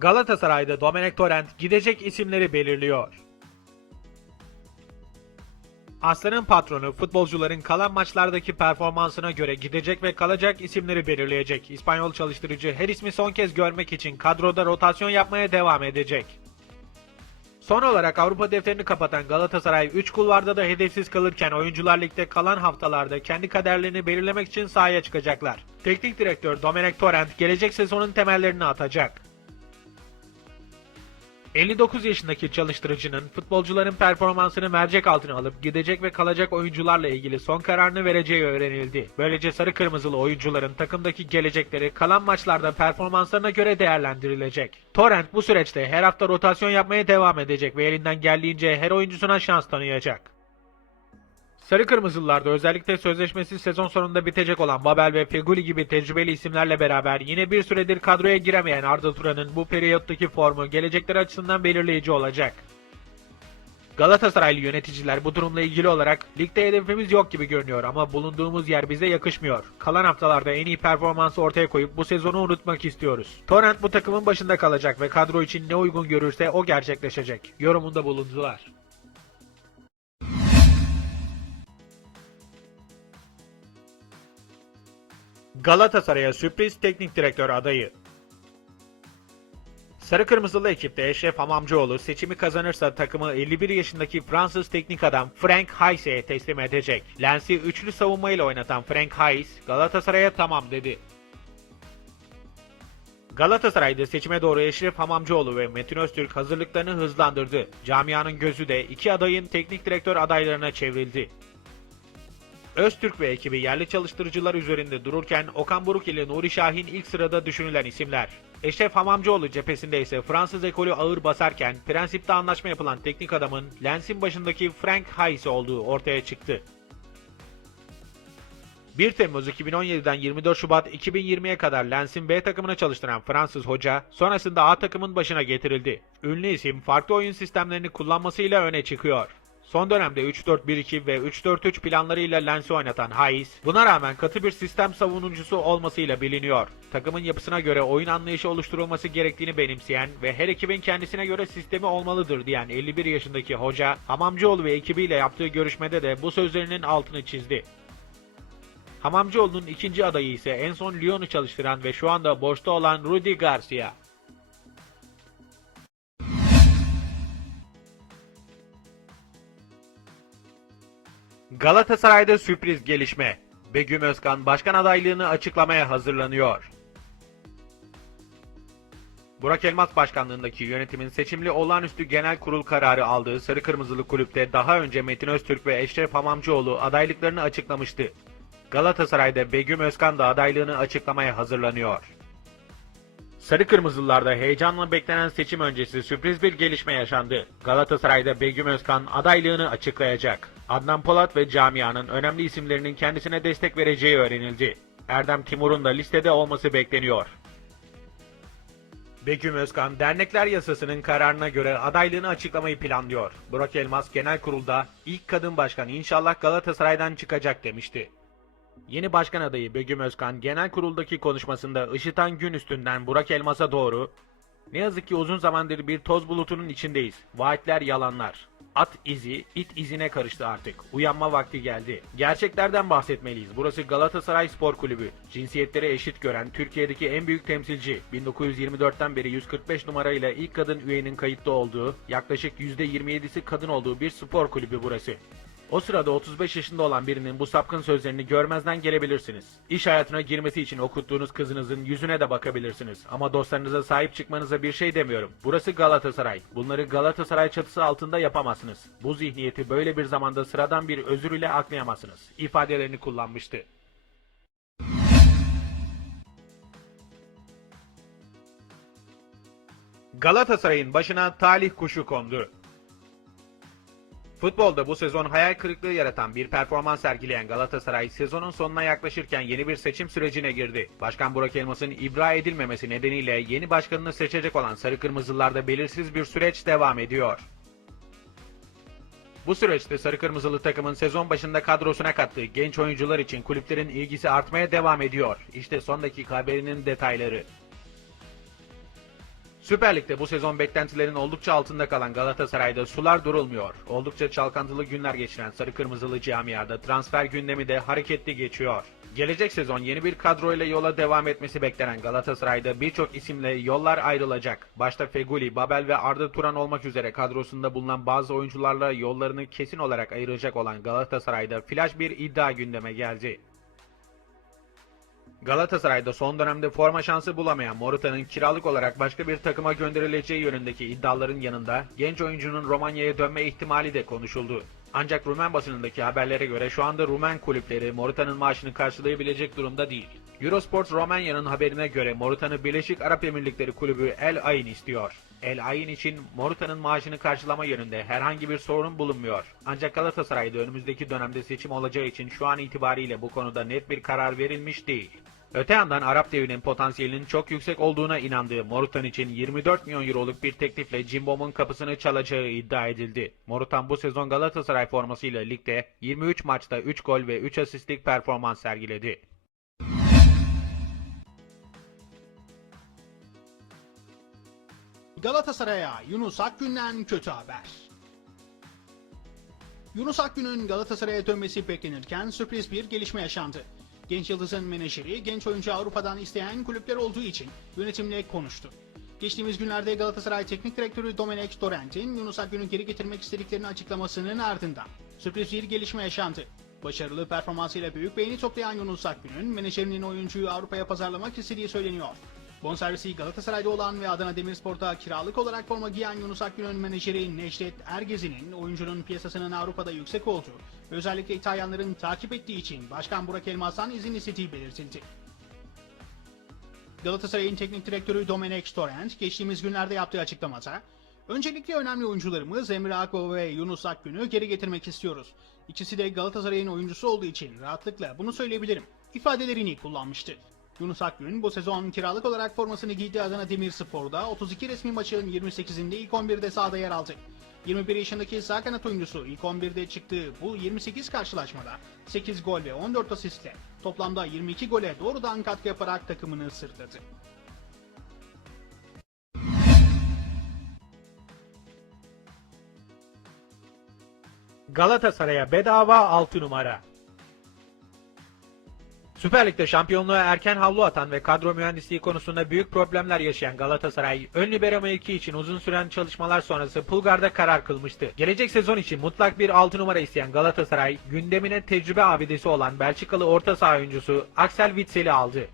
Galatasaray'da Domenech Torrent gidecek isimleri belirliyor. Aslan'ın patronu futbolcuların kalan maçlardaki performansına göre gidecek ve kalacak isimleri belirleyecek. İspanyol çalıştırıcı her ismi son kez görmek için kadroda rotasyon yapmaya devam edecek. Son olarak Avrupa defterini kapatan Galatasaray 3 kulvarda da hedefsiz kalırken oyuncular ligde kalan haftalarda kendi kaderlerini belirlemek için sahaya çıkacaklar. Teknik direktör Domenech Torrent gelecek sezonun temellerini atacak. 59 yaşındaki çalıştırıcının futbolcuların performansını mercek altına alıp gidecek ve kalacak oyuncularla ilgili son kararını vereceği öğrenildi. Böylece sarı kırmızılı oyuncuların takımdaki gelecekleri kalan maçlarda performanslarına göre değerlendirilecek. Torrent bu süreçte her hafta rotasyon yapmaya devam edecek ve elinden geldiğince her oyuncusuna şans tanıyacak. Sarı Kırmızılılarda özellikle sözleşmesi sezon sonunda bitecek olan Babel ve Feguli gibi tecrübeli isimlerle beraber yine bir süredir kadroya giremeyen Arda Turan'ın bu periyottaki formu gelecekleri açısından belirleyici olacak. Galatasaraylı yöneticiler bu durumla ilgili olarak ligde hedefimiz yok gibi görünüyor ama bulunduğumuz yer bize yakışmıyor. Kalan haftalarda en iyi performansı ortaya koyup bu sezonu unutmak istiyoruz. Torrent bu takımın başında kalacak ve kadro için ne uygun görürse o gerçekleşecek. Yorumunda bulundular. Galatasaray'a sürpriz teknik direktör adayı. Sarı Kırmızılı ekipte Eşref Hamamcıoğlu seçimi kazanırsa takımı 51 yaşındaki Fransız teknik adam Frank Heiss'e teslim edecek. Lens'i üçlü savunmayla oynatan Frank Heiss, Galatasaray'a tamam dedi. Galatasaray'da seçime doğru Eşref Hamamcıoğlu ve Metin Öztürk hazırlıklarını hızlandırdı. Camianın gözü de iki adayın teknik direktör adaylarına çevrildi. Öztürk ve ekibi yerli çalıştırıcılar üzerinde dururken Okan Buruk ile Nuri Şahin ilk sırada düşünülen isimler. Eşref Hamamcıoğlu cephesinde ise Fransız ekolü ağır basarken prensipte anlaşma yapılan teknik adamın Lens'in başındaki Frank Hayes olduğu ortaya çıktı. 1 Temmuz 2017'den 24 Şubat 2020'ye kadar Lens'in B takımına çalıştıran Fransız hoca sonrasında A takımın başına getirildi. Ünlü isim farklı oyun sistemlerini kullanmasıyla öne çıkıyor. Son dönemde 3-4-1-2 ve 3-4-3 planlarıyla Lens'i oynatan Hayes, buna rağmen katı bir sistem savunucusu olmasıyla biliniyor. Takımın yapısına göre oyun anlayışı oluşturulması gerektiğini benimseyen ve her ekibin kendisine göre sistemi olmalıdır diyen 51 yaşındaki hoca, Hamamcıoğlu ve ekibiyle yaptığı görüşmede de bu sözlerinin altını çizdi. Hamamcıoğlu'nun ikinci adayı ise en son Lyon'u çalıştıran ve şu anda boşta olan Rudi Garcia. Galatasaray'da sürpriz gelişme. Begüm Özkan başkan adaylığını açıklamaya hazırlanıyor. Burak Elmas başkanlığındaki yönetimin seçimli olağanüstü genel kurul kararı aldığı Sarı Kırmızılı kulüpte daha önce Metin Öztürk ve Eşref Hamamcıoğlu adaylıklarını açıklamıştı. Galatasaray'da Begüm Özkan da adaylığını açıklamaya hazırlanıyor. Sarı Kırmızılılarda heyecanla beklenen seçim öncesi sürpriz bir gelişme yaşandı. Galatasaray'da Begüm Özkan adaylığını açıklayacak. Adnan Polat ve camianın önemli isimlerinin kendisine destek vereceği öğrenildi. Erdem Timur'un da listede olması bekleniyor. Begüm Özkan, dernekler yasasının kararına göre adaylığını açıklamayı planlıyor. Burak Elmas genel kurulda ilk kadın başkan inşallah Galatasaray'dan çıkacak demişti. Yeni başkan adayı Begüm Özkan genel kuruldaki konuşmasında ışıtan gün üstünden Burak Elmas'a doğru ne yazık ki uzun zamandır bir toz bulutunun içindeyiz. Vaatler yalanlar. At izi, it izine karıştı artık. Uyanma vakti geldi. Gerçeklerden bahsetmeliyiz. Burası Galatasaray Spor Kulübü. Cinsiyetleri eşit gören Türkiye'deki en büyük temsilci. 1924'ten beri 145 numarayla ilk kadın üyenin kayıtlı olduğu, yaklaşık %27'si kadın olduğu bir spor kulübü burası. O sırada 35 yaşında olan birinin bu sapkın sözlerini görmezden gelebilirsiniz. İş hayatına girmesi için okuttuğunuz kızınızın yüzüne de bakabilirsiniz. Ama dostlarınıza sahip çıkmanıza bir şey demiyorum. Burası Galatasaray. Bunları Galatasaray çatısı altında yapamazsınız. Bu zihniyeti böyle bir zamanda sıradan bir özür ile aklayamazsınız. ifadelerini kullanmıştı. Galatasaray'ın başına talih kuşu kondu. Futbolda bu sezon hayal kırıklığı yaratan bir performans sergileyen Galatasaray sezonun sonuna yaklaşırken yeni bir seçim sürecine girdi. Başkan Burak Elmas'ın ibra edilmemesi nedeniyle yeni başkanını seçecek olan Sarı Kırmızılılarda belirsiz bir süreç devam ediyor. Bu süreçte Sarı Kırmızılı takımın sezon başında kadrosuna kattığı genç oyuncular için kulüplerin ilgisi artmaya devam ediyor. İşte son dakika haberinin detayları. Süper Lig'de bu sezon beklentilerin oldukça altında kalan Galatasaray'da sular durulmuyor. Oldukça çalkantılı günler geçiren sarı kırmızılı camiada transfer gündemi de hareketli geçiyor. Gelecek sezon yeni bir kadroyla yola devam etmesi beklenen Galatasaray'da birçok isimle yollar ayrılacak. Başta Feguli, Babel ve Arda Turan olmak üzere kadrosunda bulunan bazı oyuncularla yollarını kesin olarak ayıracak olan Galatasaray'da flash bir iddia gündeme geldi. Galatasaray'da son dönemde forma şansı bulamayan Morata'nın kiralık olarak başka bir takıma gönderileceği yönündeki iddiaların yanında genç oyuncunun Romanya'ya dönme ihtimali de konuşuldu. Ancak Rumen basınındaki haberlere göre şu anda Rumen kulüpleri Morata'nın maaşını karşılayabilecek durumda değil. Eurosport Romanya'nın haberine göre Morata'nı Birleşik Arap Emirlikleri kulübü El Ain istiyor. El Ain için Morata'nın maaşını karşılama yönünde herhangi bir sorun bulunmuyor. Ancak Galatasaray'da önümüzdeki dönemde seçim olacağı için şu an itibariyle bu konuda net bir karar verilmiş değil. Öte yandan Arap devinin potansiyelinin çok yüksek olduğuna inandığı Morutan için 24 milyon euroluk bir teklifle Cimbom'un kapısını çalacağı iddia edildi. Morutan bu sezon Galatasaray formasıyla ligde 23 maçta 3 gol ve 3 asistlik performans sergiledi. Galatasaray'a Yunus Akgün'den kötü haber. Yunus Akgün'ün Galatasaray'a dönmesi beklenirken sürpriz bir gelişme yaşandı. Genç Yıldız'ın menajeri genç oyuncu Avrupa'dan isteyen kulüpler olduğu için yönetimle konuştu. Geçtiğimiz günlerde Galatasaray Teknik Direktörü Domenech Torrent'in Yunus Akgün'ü geri getirmek istediklerini açıklamasının ardından sürpriz bir gelişme yaşandı. Başarılı performansıyla büyük beğeni toplayan Yunus Akgün'ün menajerinin oyuncuyu Avrupa'ya pazarlamak istediği söyleniyor. Bonservisi Galatasaray'da olan ve Adana Demirspor'ta kiralık olarak forma giyen Yunus Akgün'ün menajeri Necdet Ergezi'nin oyuncunun piyasasının Avrupa'da yüksek olduğu ve özellikle İtalyanların takip ettiği için Başkan Burak Elmas'tan izin istediği belirtildi. Galatasaray'ın teknik direktörü Domenech Torrent geçtiğimiz günlerde yaptığı açıklamada Öncelikle önemli oyuncularımız Emre Akbaba ve Yunus Akgün'ü geri getirmek istiyoruz. İkisi de Galatasaray'ın oyuncusu olduğu için rahatlıkla bunu söyleyebilirim. ifadelerini kullanmıştı. Yunus Akgün bu sezon kiralık olarak formasını giydiği Adana Demirspor'da 32 resmi maçın 28'inde ilk 11'de sahada yer aldı. 21 yaşındaki sağ kanat oyuncusu ilk 11'de çıktığı bu 28 karşılaşmada 8 gol ve 14 asistle toplamda 22 gole doğrudan katkı yaparak takımını sırtladı. Galatasaray'a bedava 6 numara. Süper Lig'de şampiyonluğa erken havlu atan ve kadro mühendisliği konusunda büyük problemler yaşayan Galatasaray, ön libero mevki için uzun süren çalışmalar sonrası Pulgar'da karar kılmıştı. Gelecek sezon için mutlak bir 6 numara isteyen Galatasaray, gündemine tecrübe abidesi olan Belçikalı orta saha oyuncusu Axel Witsel'i aldı.